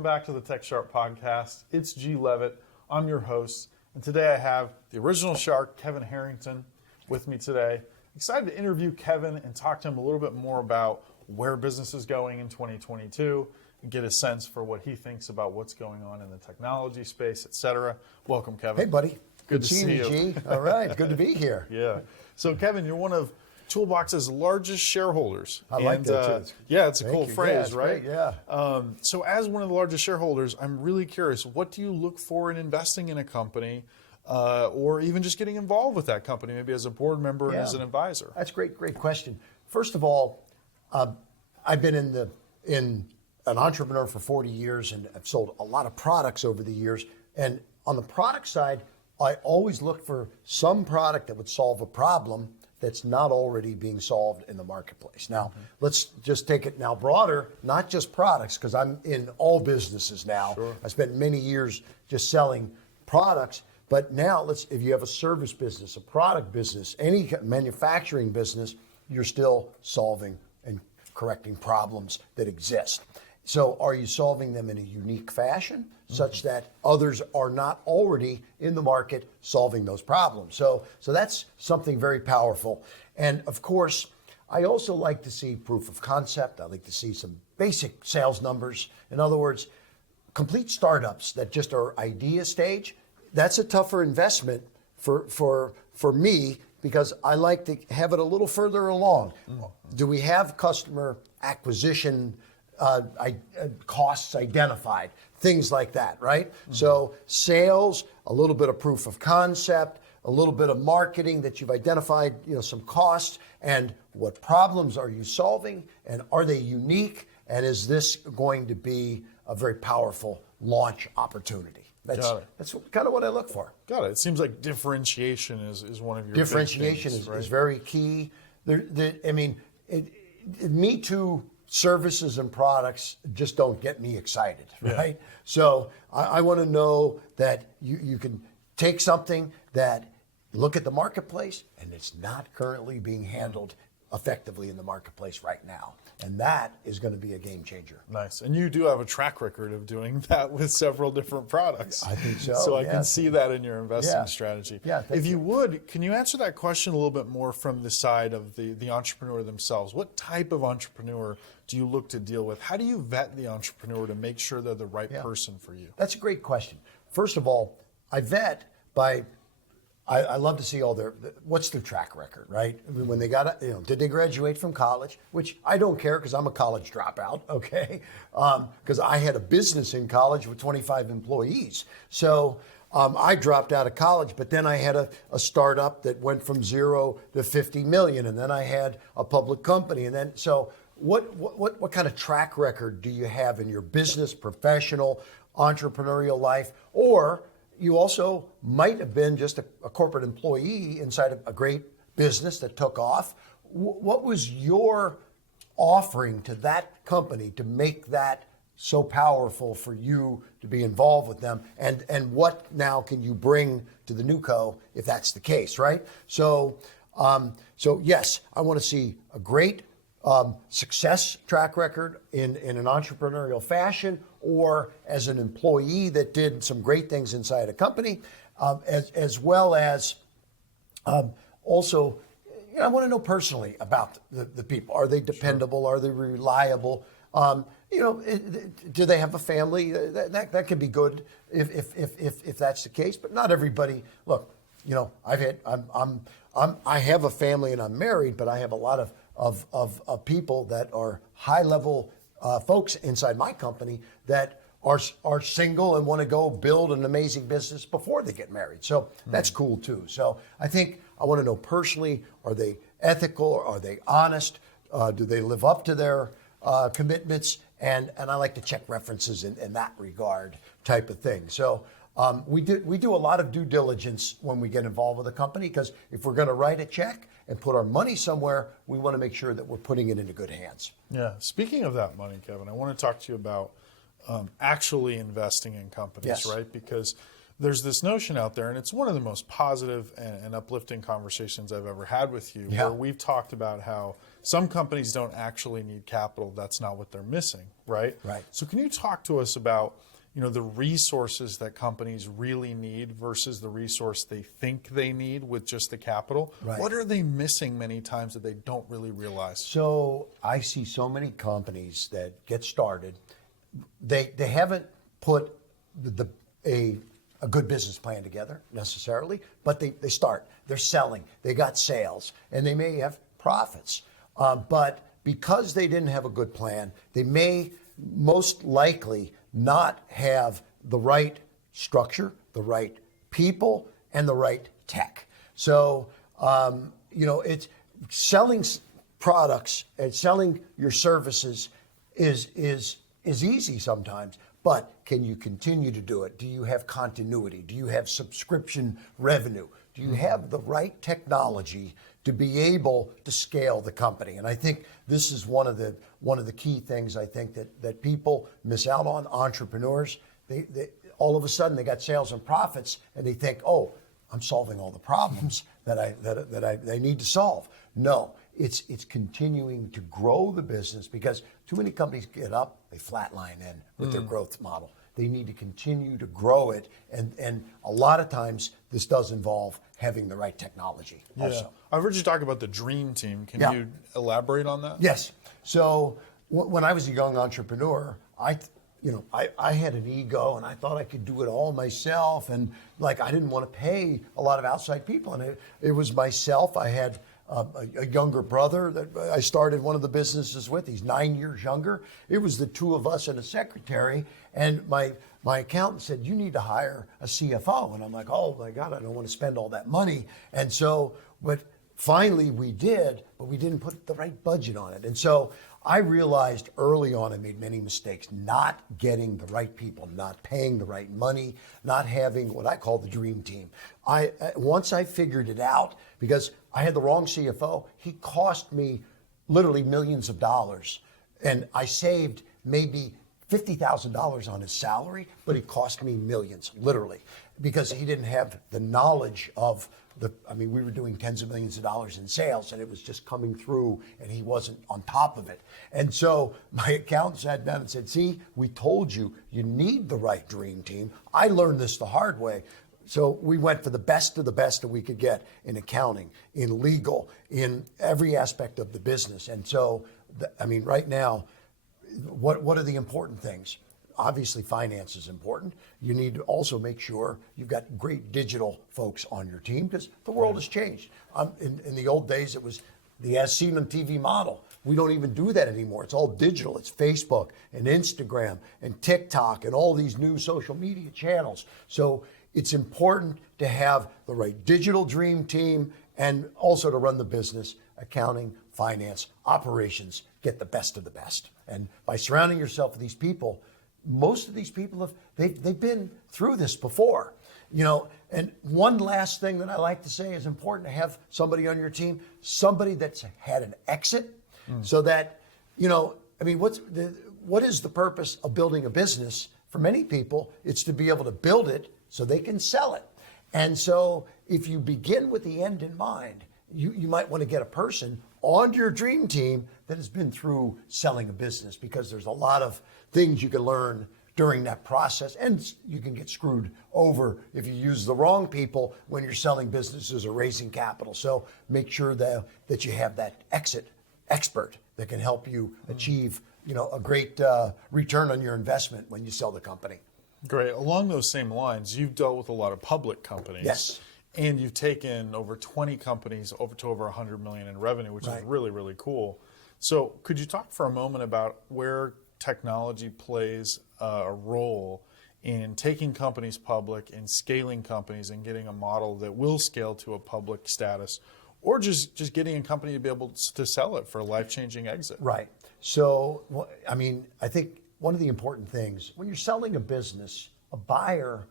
welcome back to the Tech Shark podcast. It's G. Levitt. I'm your host, and today I have the original shark, Kevin Harrington, with me today. Excited to interview Kevin and talk to him a little bit more about where business is going in 2022 and get a sense for what he thinks about what's going on in the technology space, etc. Welcome, Kevin. Hey, buddy. Good to see you. G. All right, good to be here. Yeah. So, Kevin, you're one of Toolbox's largest shareholders. I like that, too. Yeah, it's a Thank cool you. phrase, Yeah, right? great, yeah. So as one of the largest shareholders, I'm really curious, what do you look for in investing in a company or even just getting involved with that company, maybe as a board member and as an advisor? That's a great question. First of all, I've been in an entrepreneur for 40 years and I've sold a lot of products over the years. And on the product side, I always look for some product that would solve a problem that's not already being solved in the marketplace. Now, let's just take it now broader, not just products, because I'm in all businesses now. Sure. I spent many years just selling products, but now if you have a service business, a product business, any manufacturing business, you're still solving and correcting problems that exist. So are you solving them in a unique fashion such that others are not already in the market solving those problems? So that's something very powerful. And of course, I also like to see proof of concept. I like to see some basic sales numbers. In other words, complete startups that just are idea stage, that's a tougher investment for me because I like to have it a little further along. Do we have customer acquisition costs identified, things like that, right? So sales, a little bit of proof of concept, a little bit of marketing that you've identified, some costs, and what problems are you solving, and are they unique, and is this going to be a very powerful launch opportunity? That's kind of what I look for. Got it. It seems like differentiation is one of your differentiation big things, is very key. Me Too services and products just don't get me excited, right? Yeah. So I want to know that you can take something that look at the marketplace and it's not currently being handled effectively in the marketplace right now. And that is going to be a game changer. Nice. And you do have a track record of doing that with several different products. I think so. So I can see that in your investing strategy. Yeah, if you would, can you answer that question a little bit more from the side of the entrepreneur themselves? What type of entrepreneur do you look to deal with? How do you vet the entrepreneur to make sure they're the right person for you? That's a great question. First of all, I vet by I love to see what's their track record, right? When they got, did they graduate from college? Which I don't care because I'm a college dropout, okay? Because I had a business in college with 25 employees. So I dropped out of college, but then I had a startup that went from 0 to 50 million, and then I had a public company, and then so what kind of track record do you have in your business, professional, entrepreneurial life, or you also might have been just a corporate employee inside of a great business that took off. What was your offering to that company to make that so powerful for you to be involved with them? And what now can you bring to the new co if that's the case, right? So yes, I want to see a great success track record in an entrepreneurial fashion, or as an employee that did some great things inside a company, as well as also, I want to know personally about the people. Are they dependable? Sure. Are they reliable? Do they have a family? That could be good if that's the case. But not everybody. Look, I have a family and I'm married, but I have a lot of people that are high level folks inside my company that are single and want to go build an amazing business before they get married. So that's cool too. So I think I want to know personally, are they ethical? Are they honest? Do they live up to their commitments? And I like to check references in that regard type of thing. So we do a lot of due diligence when we get involved with a company, because if we're going to write a check and put our money somewhere, we want to make sure that we're putting it into good hands. Yeah. Speaking of that money, Kevin, I want to talk to you about actually investing in companies, yes. right? Because there's this notion out there, and it's one of the most positive and uplifting conversations I've ever had with you, Yeah. where we've talked about how some companies don't actually need capital. That's not what they're missing, right? Right. So can you talk to us about, the resources that companies really need versus the resource they think they need with just the capital? Right. What are they missing many times that they don't really realize? So I see so many companies that get started. They haven't put a good business plan together necessarily, but they start. They're selling. They got sales, and they may have profits. But because they didn't have a good plan, they may most likely not have the right structure, the right people, and the right tech. So, it's selling products and selling your services is easy sometimes, but can you continue to do it? Do you have continuity? Do you have subscription revenue? Do you have the right technology to be able to scale the company? And I think this is one of the key things I think that people miss out on. Entrepreneurs, they all of a sudden they got sales and profits, and they think, oh, I'm solving all the problems that I need to solve. No, it's continuing to grow the business, because too many companies get up, they flatline in with their growth model. They need to continue to grow it, and a lot of times this does involve having the right technology also. I've heard you talk about the dream team. Can Yeah. you elaborate on that? Yes. So when I was a young entrepreneur, I had an ego, and I thought I could do it all myself, and I didn't want to pay a lot of outside people, and it was myself. I had a younger brother that I started one of the businesses with. He's 9 years younger. It was the two of us and a secretary, and my accountant said, you need to hire a CFO. And I'm like, oh my God, I don't want to spend all that money. And so, but finally we did, but we didn't put the right budget on it. And so I realized early on I made many mistakes, not getting the right people, not paying the right money, not having what I call the dream team. Once I figured it out, because I had the wrong CFO, he cost me literally millions of dollars. And I saved maybe $50,000 on his salary, but it cost me millions, literally, because he didn't have the knowledge of we were doing tens of millions of dollars in sales, and it was just coming through, and he wasn't on top of it. And so my accountant sat down and said, see, we told you, you need the right dream team. I learned this the hard way. So we went for the best of the best that we could get in accounting, in legal, in every aspect of the business. And so, right now, what are the important things? Obviously, finance is important. You need to also make sure you've got great digital folks on your team, because the world has changed. In the old days, it was the as seen on TV model. We don't even do that anymore. It's all digital. It's Facebook and Instagram and TikTok and all these new social media channels. So it's important to have the right digital dream team, and also to run the business, accounting, finance, operations, get the best of the best. And by surrounding yourself with these people, most of these people they've been through this before. And one last thing that I like to say is important to have somebody on your team, somebody that's had an exit, so that, what is the purpose of building a business? For many people, it's to be able to build it so they can sell it. And so if you begin with the end in mind, you might want to get a person on your dream team that has been through selling a business, because there's a lot of things you can learn during that process, and you can get screwed over if you use the wrong people when you're selling businesses or raising capital. So make sure that you have that exit expert that can help you achieve a great return on your investment when you sell the company. Great. Along those same lines, you've dealt with a lot of public companies. Yes. And you've taken over 20 companies over to over 100 million in revenue, which is really, really cool. So could you talk for a moment about where technology plays a role in taking companies public and scaling companies and getting a model that will scale to a public status, or just getting a company to be able to sell it for a life-changing exit? Right. So, I think one of the important things, when you're selling a business, a buyer,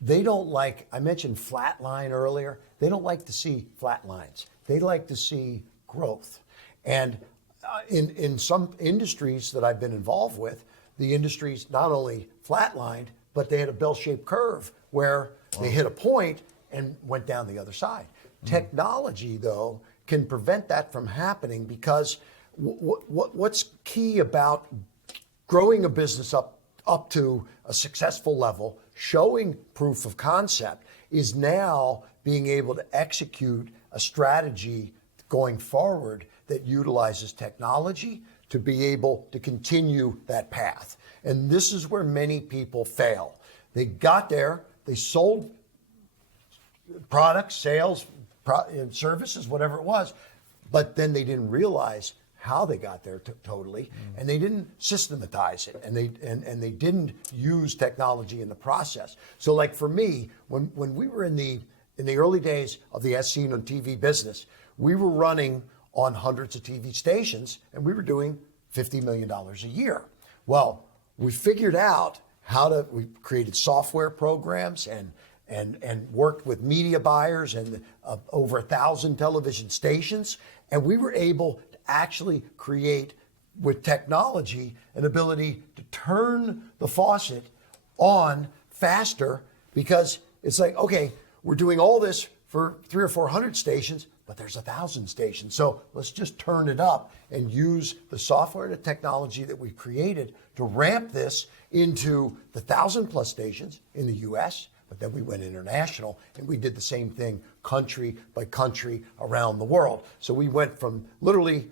they don't like, I mentioned flat line earlier, they don't like to see flat lines. They like to see growth. And in some industries that I've been involved with, the industries not only flatlined, but they had a bell-shaped curve where they hit a point and went down the other side. Technology, though, can prevent that from happening because what's key about growing a business up to a successful level, showing proof of concept, is now being able to execute a strategy going forward that utilizes technology to be able to continue that path. And this is where many people fail. They got there, they sold products, sales, services, whatever it was, but then they didn't realize how they got there totally, and they didn't systematize it, and they didn't use technology in the process. So, like for me, when we were in the early days of the As Seen on TV business, we were running on hundreds of TV stations, and we were doing $50 million a year. Well, we figured out we created software programs and worked with media buyers and over 1,000 television stations, and we were able to actually create, with technology, an ability to turn the faucet on faster, because it's like, okay, we're doing all this for 300 or 400 stations, but there's 1,000 stations. So let's just turn it up and use the software and the technology that we've created to ramp this into the 1,000+ stations in the US. But then we went international, and we did the same thing country by country around the world. So we went from literally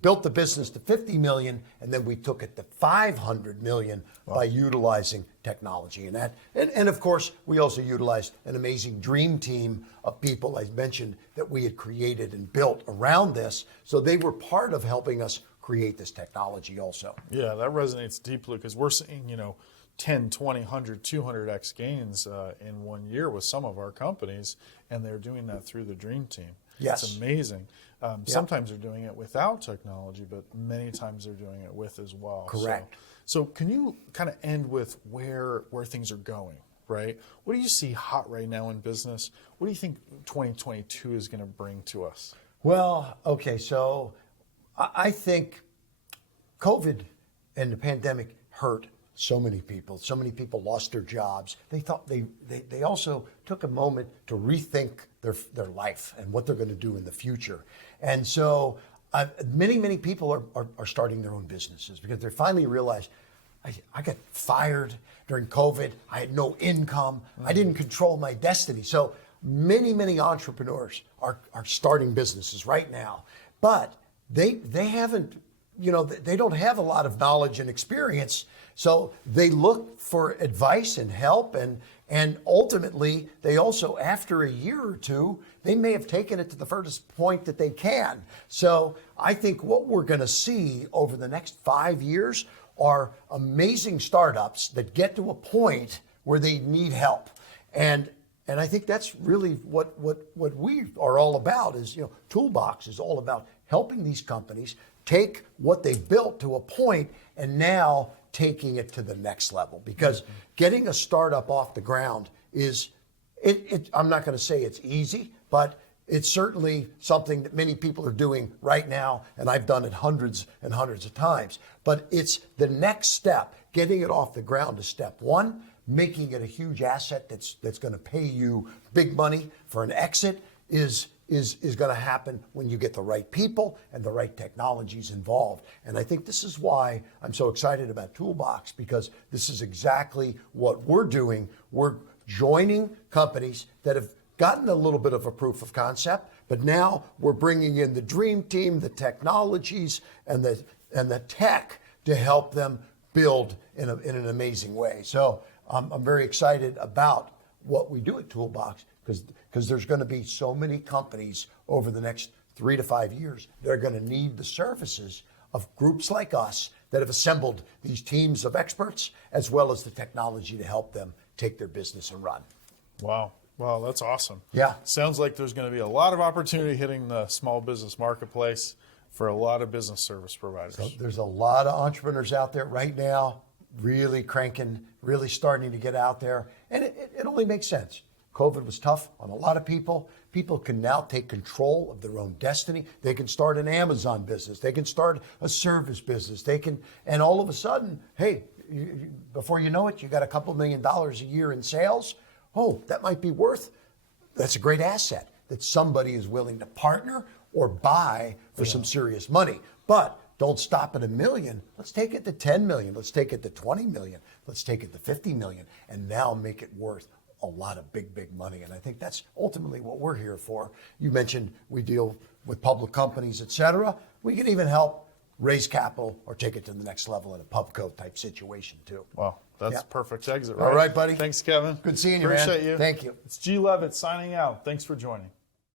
built the business to 50 million, and then we took it to 500 million by utilizing technology. And of course, we also utilized an amazing dream team of people I mentioned that we had created and built around this. So they were part of helping us create this technology also. Yeah, that resonates deeply, because we're seeing, 10, 20, 100, 200x gains in 1 year with some of our companies, and they're doing that through the dream team. Yes. It's amazing. Sometimes they're doing it without technology, but many times they're doing it with as well. Correct. So can you kind of end with where things are going, right? What do you see hot right now in business? What do you think 2022 is going to bring to us? Well, okay, so I think COVID and the pandemic hurt so many people. So many people lost their jobs. They thought they also took a moment to rethink their life and what they're going to do in the future. And so many people are starting their own businesses because they finally realized, I got fired during COVID. I had no income. I didn't control my destiny. So many entrepreneurs are starting businesses right now, but they haven't, they don't have a lot of knowledge and experience. So they look for advice and help, and ultimately they also, after a year or two, they may have taken it to the furthest point that they can. So I think what we're going to see over the next 5 years are amazing startups that get to a point where they need help. And I think that's really what we are all about. Is, Toolbox is all about helping these companies take what they've built to a point and now taking it to the next level. Because getting a startup off the ground is, I'm not going to say it's easy, but it's certainly something that many people are doing right now, and I've done it hundreds and hundreds of times. But it's the next step. Getting it off the ground is step one. Making it a huge asset that's going to pay you big money for an exit is going to happen when you get the right people and the right technologies involved. And I think this is why I'm so excited about Toolbox, because this is exactly what we're doing. We're joining companies that have gotten a little bit of a proof of concept, but now we're bringing in the dream team, the technologies, and the tech to help them build in an amazing way. So I'm very excited about what we do at Toolbox, because there's going to be so many companies over the next 3 to 5 years that are going to need the services of groups like us that have assembled these teams of experts, as well as the technology to help them take their business and run. Wow, that's awesome. Yeah. Sounds like there's going to be a lot of opportunity hitting the small business marketplace for a lot of business service providers. So there's a lot of entrepreneurs out there right now, really cranking, really starting to get out there. And it only makes sense. COVID was tough on a lot of people. People can now take control of their own destiny. They can start an Amazon business. They can start a service business. And all of a sudden, hey, before you know it, you got a couple $1 million a year in sales. Oh, that might be worth. That's a great asset that somebody is willing to partner or buy for some serious money. But don't stop at $1 million. Let's take it to 10 million. Let's take it to 20 million. Let's take it to 50 million, and now make it worth a lot of big money. And I think that's ultimately what we're here for. You mentioned we deal with public companies, et cetera. We can even help raise capital or take it to the next level in a Pubco type situation too. Well, that's Yeah. perfect exit, All right? right, buddy. Thanks, Kevin. Good seeing you, Appreciate man. you. Thank you. It's G. Levitt signing out. Thanks for joining.